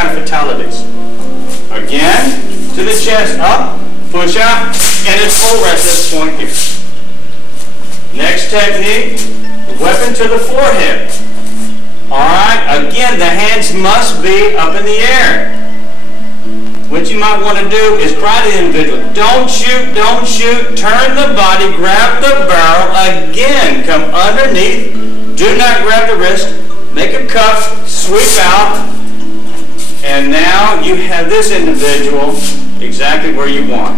kind of fatalities. Again, to the chest, up, push out, and it's full rest at this point here. Next technique, weapon to the forehead. Alright, again, the hands must be up in the air. What you might want to do is pry the individual. Don't shoot, turn the body, grab the barrel, again, come underneath, do not grab the wrist, make a cuff, sweep out, and now you have this individual exactly where you want.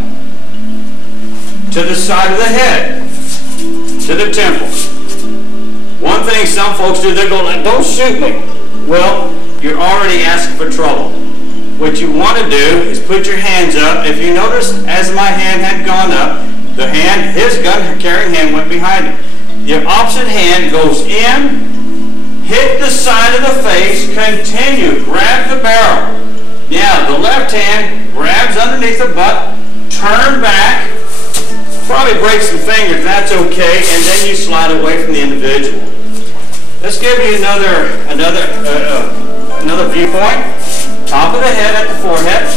To the side of the head, to the temple. One thing some folks do, they go like, don't shoot me. Well, you're already asking for trouble. What you want to do is put your hands up. If you notice, as my hand had gone up, the hand, his gun carrying hand went behind him. Your opposite hand goes in, hit the side of the face, continue, grab the barrel. Now, the left hand grabs underneath the butt, turn back, probably break some fingers, that's okay, and then you slide away from the individual. Let's give you another viewpoint. Top of the head at the forehead.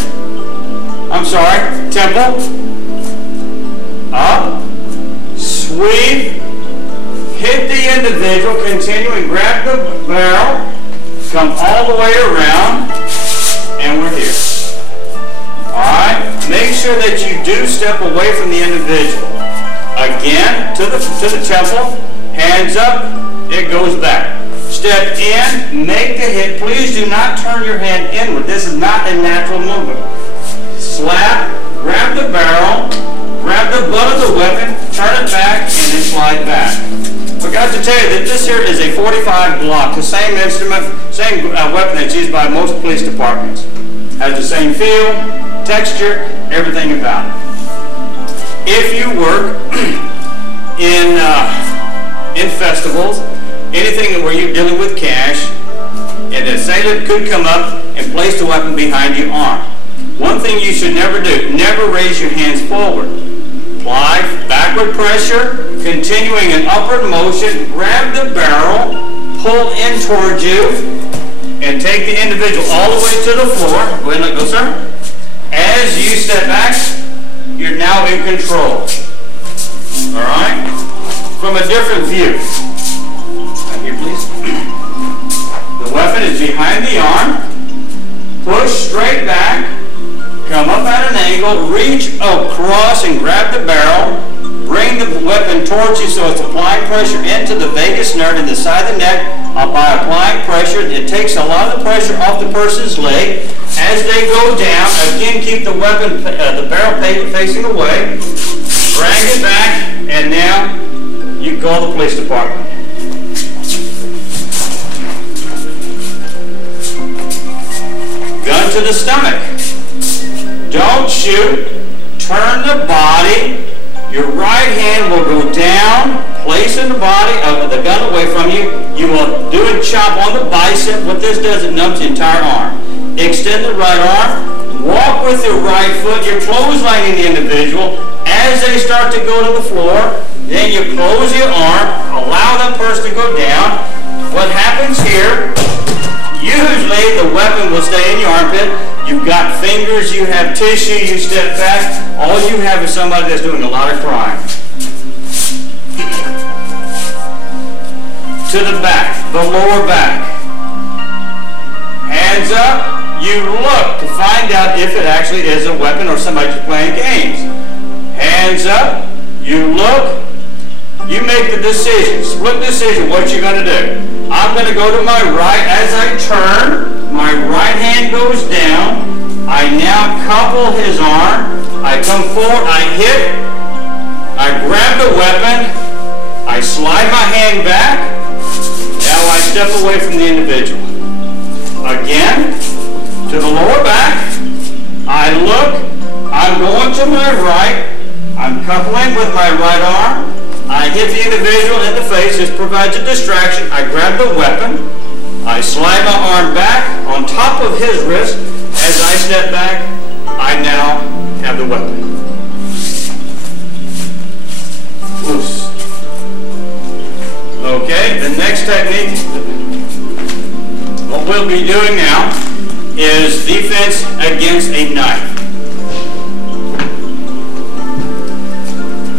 I'm sorry, temple. Up, sweep, hit the individual, continue and grab the barrel, come all the way around, and we're here. Alright, make sure that you do step away from the individual. Again, to the temple, hands up, it goes back. Step in, make the hit. Please do not turn your hand inward. This is not a natural movement. Slap, grab the barrel, grab the butt of the weapon, turn it back, and then slide back. Forgot to tell you that this here is a 45 Glock, the same instrument, same weapon that's used by most police departments. Has the same feel, texture, everything about it. If you work in festivals, anything where you're dealing with cash, and the assailant could come up and place the weapon behind your arm. One thing you should never do, never raise your hands forward. Apply backward pressure, continuing an upward motion, grab the barrel, pull in towards you, and take the individual all the way to the floor. Go ahead and let go, sir. As you step back, you're now in control. Alright? From a different view. Here, please. The weapon is behind the arm. Push straight back. Come up at an angle. Reach across and grab the barrel. Bring the weapon towards you so it's applying pressure into the vagus nerve in the side of the neck. By applying pressure, it takes a lot of the pressure off the person's leg. As they go down, again, keep the weapon, the barrel facing away. Drag it back, and now you call the police department. Gun to the stomach. Don't shoot. Turn the body. Your right hand will go down, place in the body of the gun away from you. You will do a chop on the bicep. What this does, it numbs the entire arm. Extend the right arm. Walk with your right foot. You're clotheslining the individual. As they start to go to the floor, then you close your arm, allow that person to go down. What happens here, usually the weapon will stay in your armpit. You've got fingers, you have tissue, you step back. All you have is somebody that's doing a lot of crime. To the back, the lower back. Hands up, you look to find out if it actually is a weapon or somebody just playing games. Hands up, you look, you make the decision, split decision, what you're going to do. I'm going to go to my right. As I turn, my right hand goes down. I now couple his arm. I come forward, I hit, I grab the weapon, I slide my hand back. Now I step away from the individual. Again, to the lower back. I look, I'm going to my right. I'm coupling with my right arm. I hit the individual in the face. This provides a distraction. I grab the weapon. I slide my arm back on top of his wrist. As I step back, I now have the weapon. Loose. Okay, the next technique, what we'll be doing now is defense against a knife.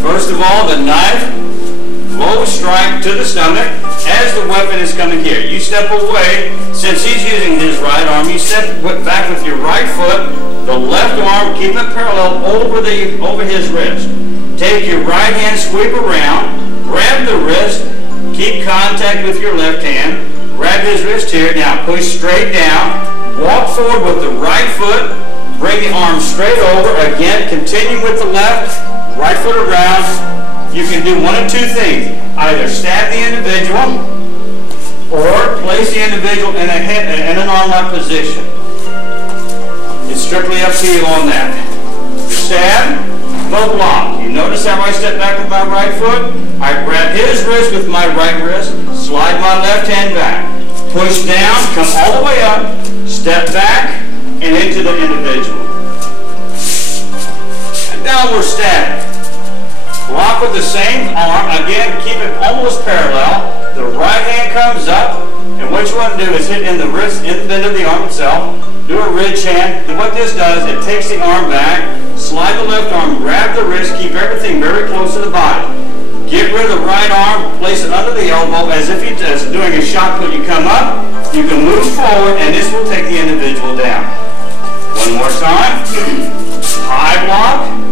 First of all, the knife, low strike to the stomach as the weapon is coming here. You step away. Since he's using his right arm, you step back with your right foot, the left arm, keep it parallel over his wrist. Take your right hand, sweep around, grab the wrist, keep contact with your left hand, grab his wrist here. Now push straight down, walk forward with the right foot, bring the arm straight over. Again, continue with the left, right foot around. You can do one of two things. Either stab the individual or place the individual in an arm-lock position. It's strictly up to you on that. Stab, the block. You notice how I step back with my right foot? I grab his wrist with my right wrist, slide my left hand back. Push down, come all the way up, step back, and into the individual. A downward stab. Block with the same arm. Again, keep it almost parallel. The right hand comes up, and what you want to do is hit in the wrist, in the bend of the arm itself. Do a ridge hand. And what this does, it takes the arm back, slide the left arm, grab the wrist, keep everything very close to the body. Get rid of the right arm, place it under the elbow as if you're just doing a shot put. You come up, you can move forward, and this will take the individual down. One more time. High block.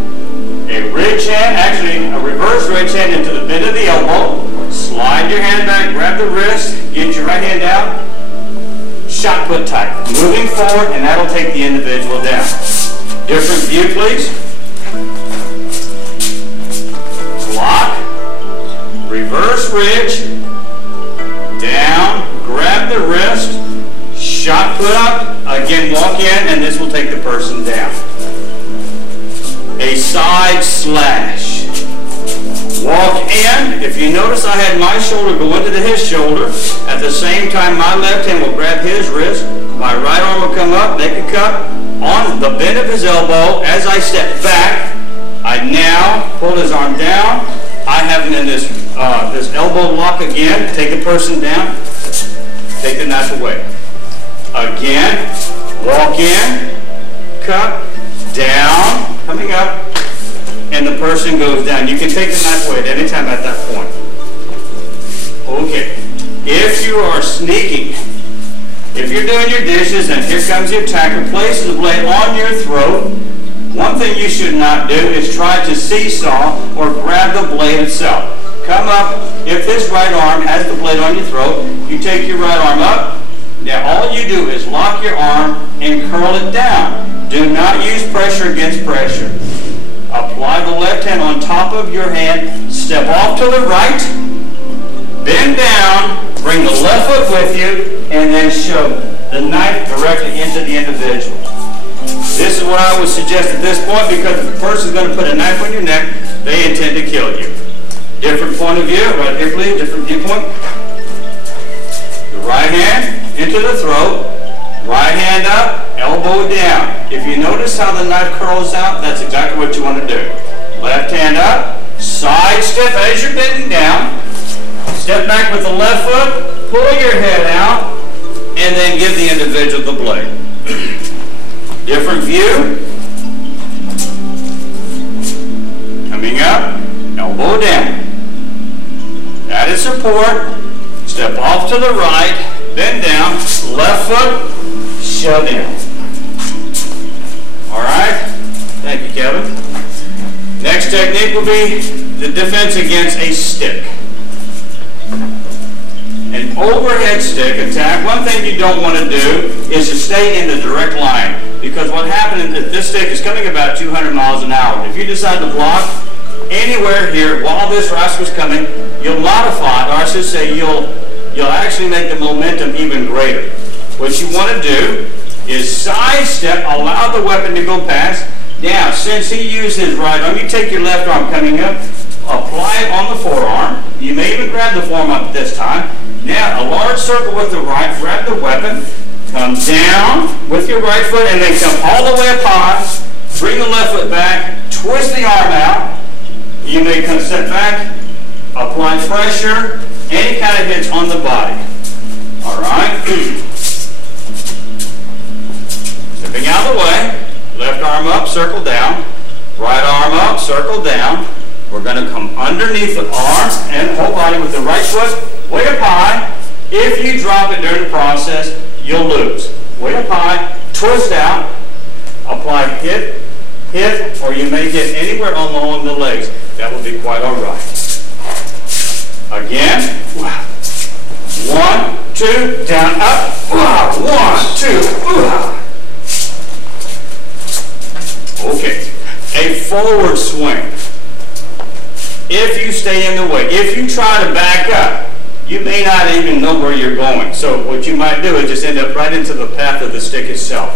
A ridge hand, actually a reverse ridge hand into the bend of the elbow. Slide your hand back, grab the wrist, get your right hand out. Shot put type. Moving forward, and that'll take the individual down. Different view, please. Block. Reverse ridge. Down. Grab the wrist. Shot put up. Again, walk in, and this will take the person down. A side slash. Walk in. If you notice, I had my shoulder go into his shoulder. At the same time, my left hand will grab his wrist. My right arm will come up, make a cut on the bend of his elbow. As I step back, I now pull his arm down. I have him in this elbow lock again. Take the person down. Take the knife away. Again, walk in, cut, down, coming up, and the person goes down. You can take the knife away at any time at that point. Okay. If you are sneaking, if you're doing your dishes and here comes the attacker, places the blade on your throat, one thing you should not do is try to seesaw or grab the blade itself. Come up. If this right arm has the blade on your throat, you take your right arm up. Now all you do is lock your arm and curl it down. Do not use pressure against pressure. Apply the left hand on top of your hand. Step off to the right. Bend down. Bring the left foot with you. And then shove the knife directly into the individual. This is what I would suggest at this point, because if the person is going to put a knife on your neck, they intend to kill you. Different point of view. Right here, please. Different viewpoint. The right hand into the throat. Right hand up, elbow down. If you notice how the knife curls out, that's exactly what you want to do. Left hand up, side step as you're bending down. Step back with the left foot, pull your head out, and then give the individual the blade. Different view. Coming up, elbow down. Added support. Step off to the right, bend down, left foot, shove in. All right? Thank you, Kevin. Next technique will be the defense against a stick. An overhead stick attack, one thing you don't want to do is to stay in the direct line, because what happens is this stick is coming about 200 miles an hour. If you decide to block anywhere here while this rascal is coming, you'll modify, or I should say you'll actually make the momentum even greater. What you want to do is sidestep, allow the weapon to go past. Now, since he used his right arm, you take your left arm coming up, apply it on the forearm. You may even grab the forearm up this time. Now, a large circle with the right, grab the weapon, come down with your right foot, and then come all the way up high. Bring the left foot back, twist the arm out. You may come step back, apply pressure, any kind of hits on the body. All right? Stepping out. out of the way. Left arm up, circle down. Right arm up, circle down. We're going to come underneath the arms and whole body with the right foot way up high. If you drop it during the process, you'll lose. Way up high, twist out, apply hip, hip, or you may hit anywhere along the legs. That will be quite all right. Again, 1, 2, down, up, 1, 2, okay. A forward swing. If you stay in the way, if you try to back up, you may not even know where you're going. So what you might do is just end up right into the path of the stick itself.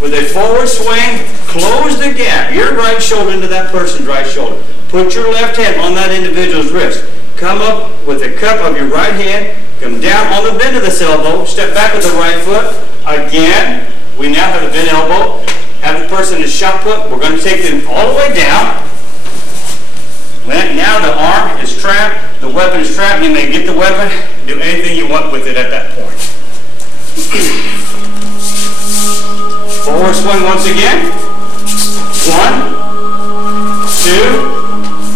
With a forward swing, close the gap, your right shoulder into that person's right shoulder. Put your left hand on that individual's wrist. Come up with the cup of your right hand, come down on the bend of this elbow, step back with the right foot. Again, we now have a bent elbow. Have the person in shot put. We're going to take them all the way down. Now the arm is trapped, the weapon is trapped. You may get the weapon, do anything you want with it at that point. Forward swing once again. 1, 2,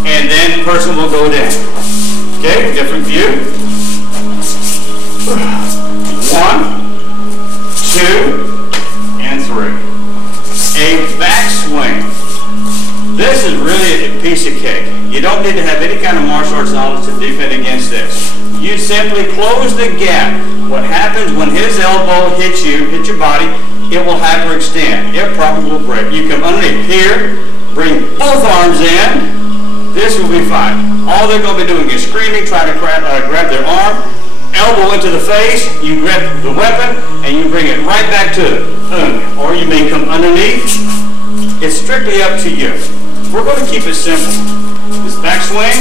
and then the person will go down. Okay, different view. 1, 2, and 3. A back swing. This is really a piece of cake. You don't need to have any kind of martial arts knowledge to defend against this. You simply close the gap. What happens when his elbow hits you, hit your body, it will hyperextend. It probably will break. You come underneath here, bring both arms in. This will be fine. All they're going to be doing is screaming, trying to grab their arm, elbow into the face, you grab the weapon, and you bring it right back to it. Or you may come underneath. It's strictly up to you. We're going to keep it simple. This back swing,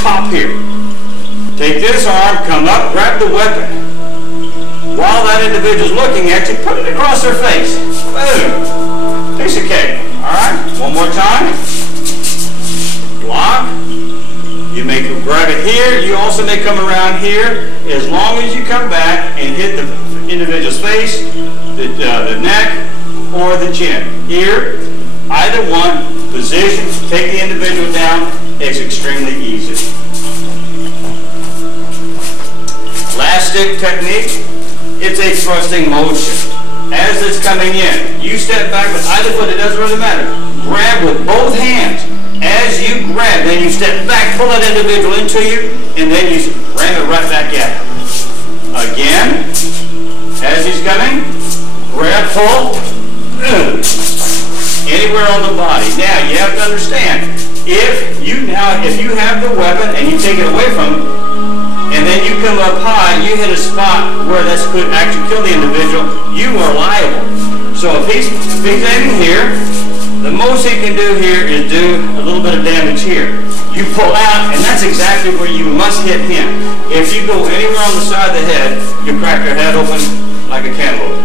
pop here. Take this arm, come up, grab the weapon. While that individual's looking at you, put it across their face. Boom. Piece of cake. All right, one more time. Block. You may grab it here. You also may come around here. As long as you come back and hit the individual's face, the neck, or the chin. Here, either one, position, take the individual down. It's extremely easy. Last stick technique, it's a thrusting motion. As it's coming in, you step back with either foot, it doesn't really matter. Grab with both hands. As you grab, then you step back, pull that individual into you, and then you ram it right back at him. Again, as he's coming, grab, pull, anywhere on the body. Now, you have to understand, if you have the weapon and you take it away from him, and then you come up high, you hit a spot where this could actually kill the individual, you are liable. So if he's aiming here, the most he can do here is do a little bit of damage here. You pull out, and that's exactly where you must hit him. If you go anywhere on the side of the head, you crack their head open like a cantaloupe.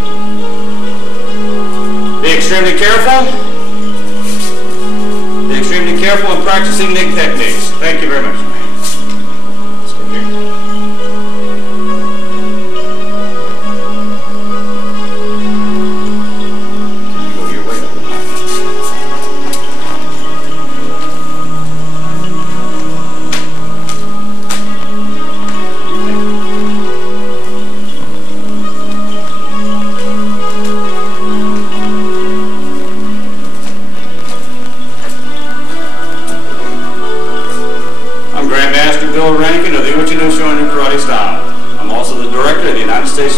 Be extremely careful. Be extremely careful in practicing Nick techniques. Thank you very much. Let's go here.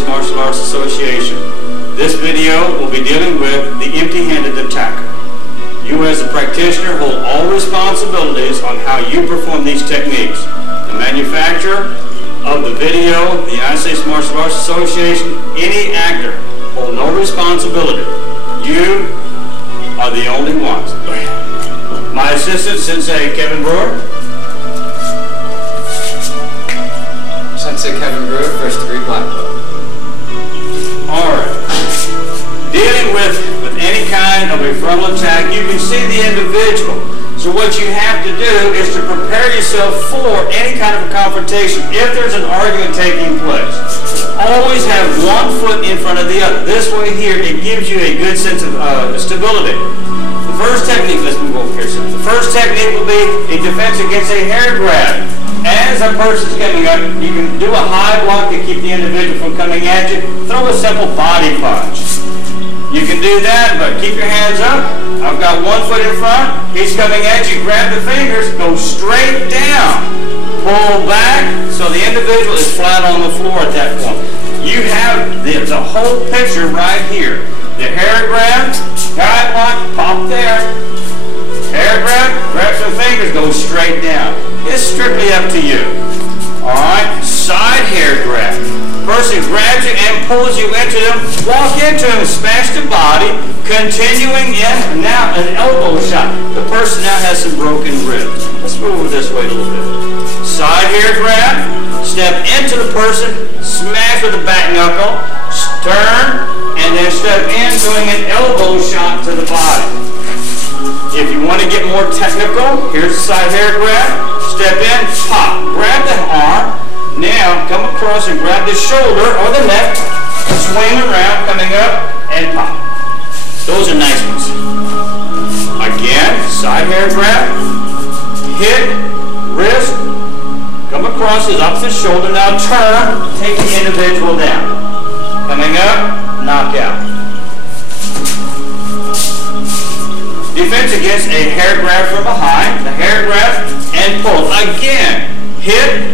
Martial Arts Association. This video will be dealing with the empty-handed attacker. You as a practitioner hold all responsibilities on how you perform these techniques. The manufacturer of the video, the United States Martial Arts Association, any actor hold no responsibility. You are the only ones. My assistant, Sensei Kevin Brewer. Sensei Kevin Brewer, first degree black belt. Alright. Dealing with any kind of a frontal attack, you can see the individual. So what you have to do is to prepare yourself for any kind of a confrontation. If there's an argument taking place, always have one foot in front of the other. This way here, it gives you a good sense of stability. The first technique, let's move over here. The first technique will be a defense against a hair grab. As a person's coming up, you can do a high block to keep the individual from coming at you. Throw a simple body punch. You can do that, but keep your hands up. I've got one foot in front. He's coming at you. Grab the fingers. Go straight down. Pull back so the individual is flat on the floor at that point. You have the whole picture right here. The hair grab, guide lock, pop there. Hair grab, grab some fingers, go straight down. It's strictly up to you. Alright, side hair grab. Person grabs you and pulls you into them. Walk into him, smash the body, continuing in. Now an elbow shot. The person now has some broken ribs. Let's move over this way a little bit. Side hair grab, step into the person, smash with the back knuckle, turn, and then step in doing an elbow shot to the body. If you want to get more technical, here's the side hair grab. Step in, pop. Grab the arm. Now come across and grab the shoulder or the neck. Swing around, coming up, and pop. Those are nice ones. Again, side hair grab. Hit, wrist. Come across his opposite shoulder. Now turn, take the individual down. Coming up, knockout. Defense against a hair grab from behind, the hair grab, and pull. Again, hit,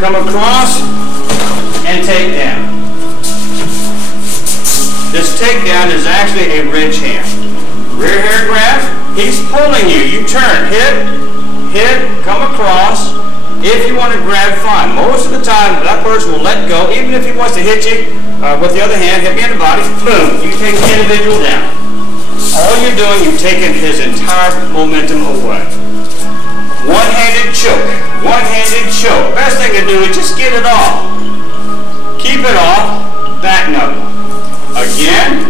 come across, and take down. This takedown is actually a ridge hand. Rear hair grab, he's pulling you. You turn, hit, come across. If you want to grab, fine. Most of the time, that person will let go. Even if he wants to hit you with the other hand, hit me in the body, boom, you take the individual down. All you're doing, you've taken his entire momentum away. One-handed choke. One-handed choke. Best thing to do is just get it off. Keep it off. Back knuckle. Again,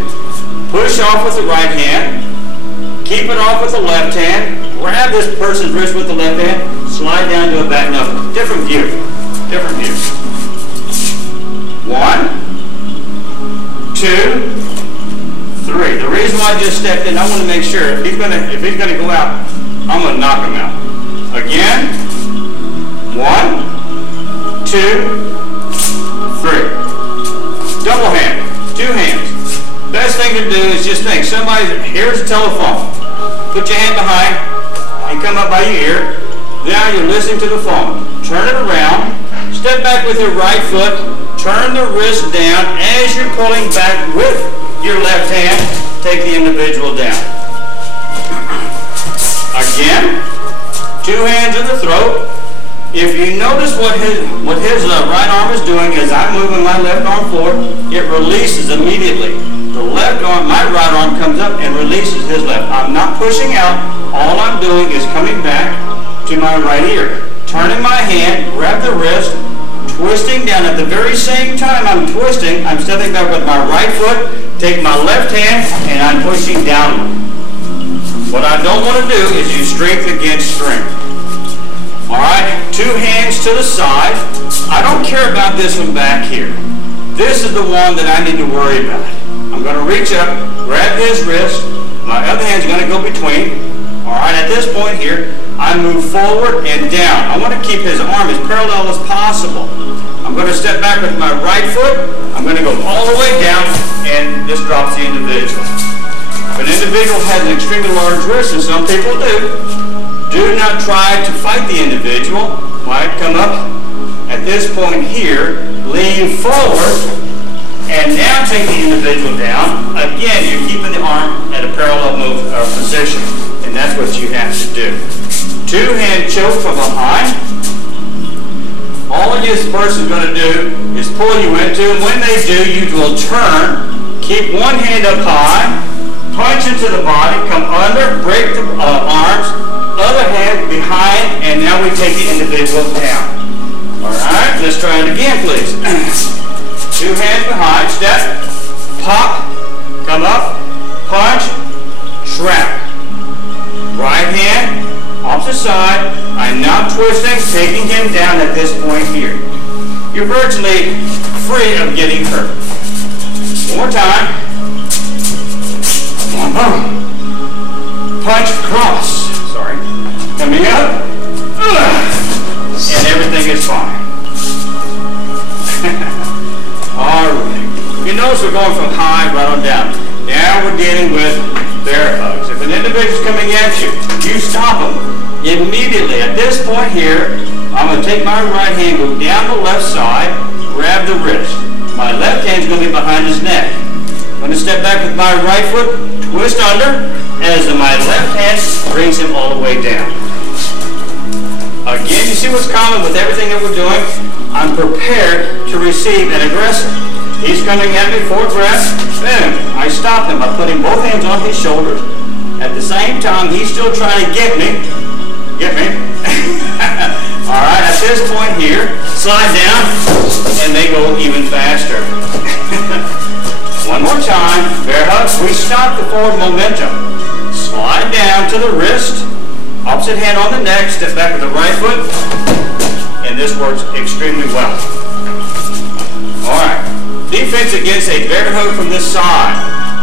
push off with the right hand. Keep it off with the left hand. Grab this person's wrist with the left hand. Slide down to a back knuckle. Different view. Different view. 1, 2, 3. The reason why I just stepped in, I want to make sure if he's gonna go out, I'm gonna knock him out. Again. 1, 2, 3. Double hand. 2 hands. Best thing to do is just think. Here's a telephone. Put your hand behind and come up by your ear. Now you're listening to the phone. Turn it around. Step back with your right foot. Turn the wrist down as you're pulling back with your left hand, take the individual down. Again, 2 hands in the throat. If you notice what his right arm is doing as I'm moving my left arm forward, it releases immediately. The left arm, my right arm comes up and releases his left. I'm not pushing out. All I'm doing is coming back to my right ear. Turning my hand, grab the wrist, twisting down. At the very same time I'm twisting, I'm stepping back with my right foot, take my left hand, and I'm pushing downward. What I don't want to do is use strength against strength. Alright, 2 hands to the side. I don't care about this one back here. This is the one that I need to worry about. I'm going to reach up, grab his wrist, my other hand's going to go between. Alright, at this point here, I move forward and down. I want to keep his arm as parallel as possible. I'm going to step back with my right foot. I'm going to go all the way down, and this drops the individual. If an individual has an extremely large wrist, and some people do not try to fight the individual. Might come up at this point here, lean forward, and now take the individual down. Again, you're keeping the arm at a parallel position, and that's what you have to do. 2-hand choke from behind. All this person's going to do is pull you into, and when they do, you will turn, keep one hand up high, punch into the body, come under, break the arms, other hand behind, and now we take the individual down. Alright, let's try it again, please. 2 hands behind, step, pop, come up, punch, trap. twisting, taking him down at this point here. You're virtually free of getting hurt. One more time. Boom, boom. Punch cross. Sorry. Coming up. And everything is fine. Alright. You notice we're going from high right on down. Now we're dealing with bear hugs. If an individual's coming at you, you stop them immediately. At this point here, I'm going to take my right hand, go down the left side, grab the wrist. My left hand's going to be behind his neck. I'm going to step back with my right foot, twist under, as my left hand brings him all the way down. Again, you see what's common with everything that we're doing? I'm prepared to receive an aggressor. He's coming at me for a grab. Boom. I stop him by putting both hands on his shoulders. At the same time, he's still trying to get me. Get me. All right, at this point here, slide down, and they go even faster. One more time, bear hug. We stop the forward momentum. Slide down to the wrist, opposite hand on the neck, step back with the right foot, and this works extremely well. All right, defense against a bear hug from this side.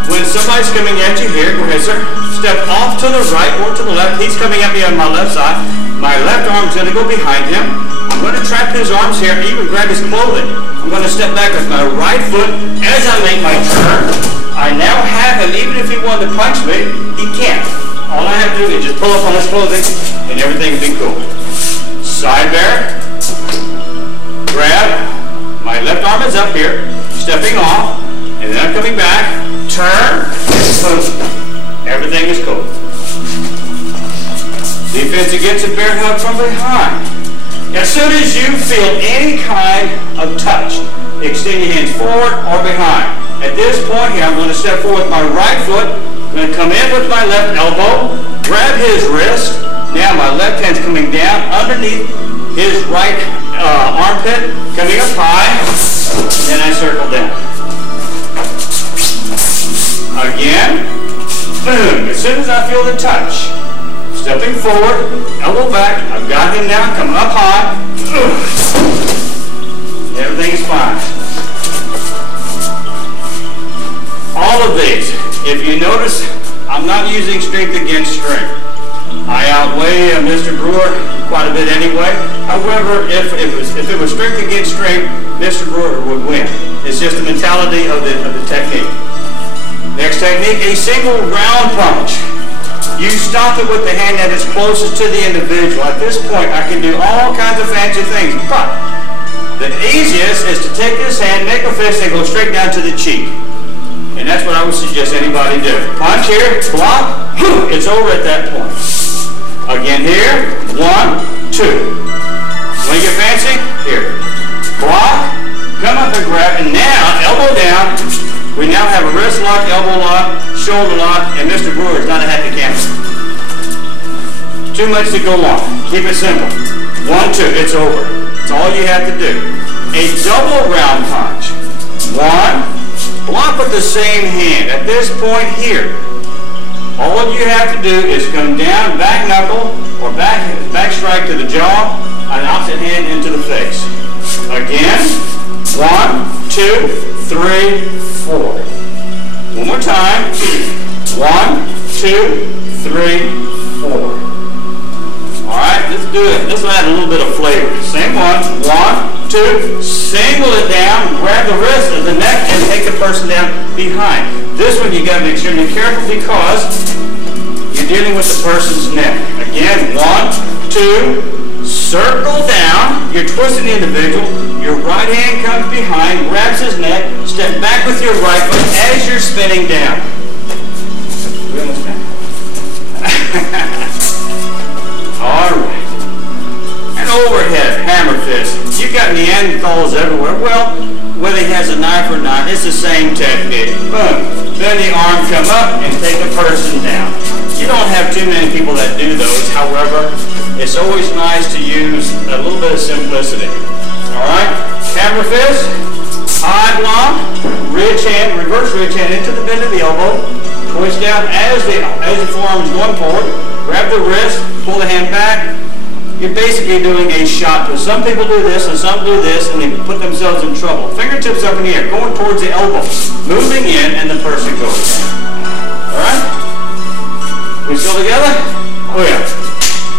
When somebody's coming at you here, go ahead, sir. Step off to the right or to the left. He's coming at me on my left side. My left arm's going to go behind him. I'm going to trap his arms here, even grab his clothing. I'm going to step back with my right foot as I make my turn. I now have him, even if he wanted to punch me, he can't. All I have to do is just pull up on his clothing and everything will be cool. Side bear. Grab. My left arm is up here, stepping off, and then I'm coming back. Turn. Boom. Everything is cool. Defense against a bear hug from behind. As soon as you feel any kind of touch, extend your hands forward or behind. At this point here, I'm going to step forward with my right foot. I'm going to come in with my left elbow, grab his wrist. Now my left hand's coming down underneath his right armpit, coming up high, and then I circle down. Again, boom. As soon as I feel the touch, stepping forward, elbow back, I've got him now, come up high. Everything is fine. All of these, if you notice, I'm not using strength against strength. I outweigh Mr. Brewer quite a bit anyway. However, if it was strength against strength, Mr. Brewer would win. It's just the mentality of the technique. Next technique, a single round punch. You stop it with the hand that is closest to the individual. At this point, I can do all kinds of fancy things, but the easiest is to take this hand, make a fist, and go straight down to the cheek. And that's what I would suggest anybody do. Punch here, block, it's over at that point. Again here, 1, 2. Want to get fancy? Here. Block, come up and grab, and now, elbow down. We now have a wrist lock, elbow lock, shoulder lock, and Mr. Brewer is not a happy camper. Too much to go on. Keep it simple. 1, 2, it's over. That's all you have to do. A double round punch. 1, block with the same hand. At this point here, all you have to do is come down, back knuckle, or back strike to the jaw, and opposite hand into the face. Again, 1, 2, 3, 4. One more time. 1, 2, 3, 4. All right, let's do it. Let's add a little bit of flavor. Same one. 1, 2. Single it down. Grab the wrist of the neck and take the person down behind. This one you got to be extremely careful because you're dealing with the person's neck. Again, 1, 2. Circle down. You're twisting the individual. Your right hand comes behind, grabs his neck, step back with your right foot as you're spinning down. We almost done. All right. An overhead hammer fist. You've got Neanderthals everywhere. Well, whether he has a knife or not, it's the same technique. Boom. Then the arm come up and take the person down. You don't have too many people that do those. However, it's always nice to use a little bit of simplicity. All right, hammer fist, high block, ridge hand, reverse ridge hand into the bend of the elbow, twist down as the forearm is going forward, grab the wrist, pull the hand back, you're basically doing a shot put. Some people do this and some do this and they put themselves in trouble. Fingertips up in the air, going towards the elbow, moving in, and the person goes down. All right? We still together? Oh yeah.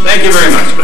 Thank you very much.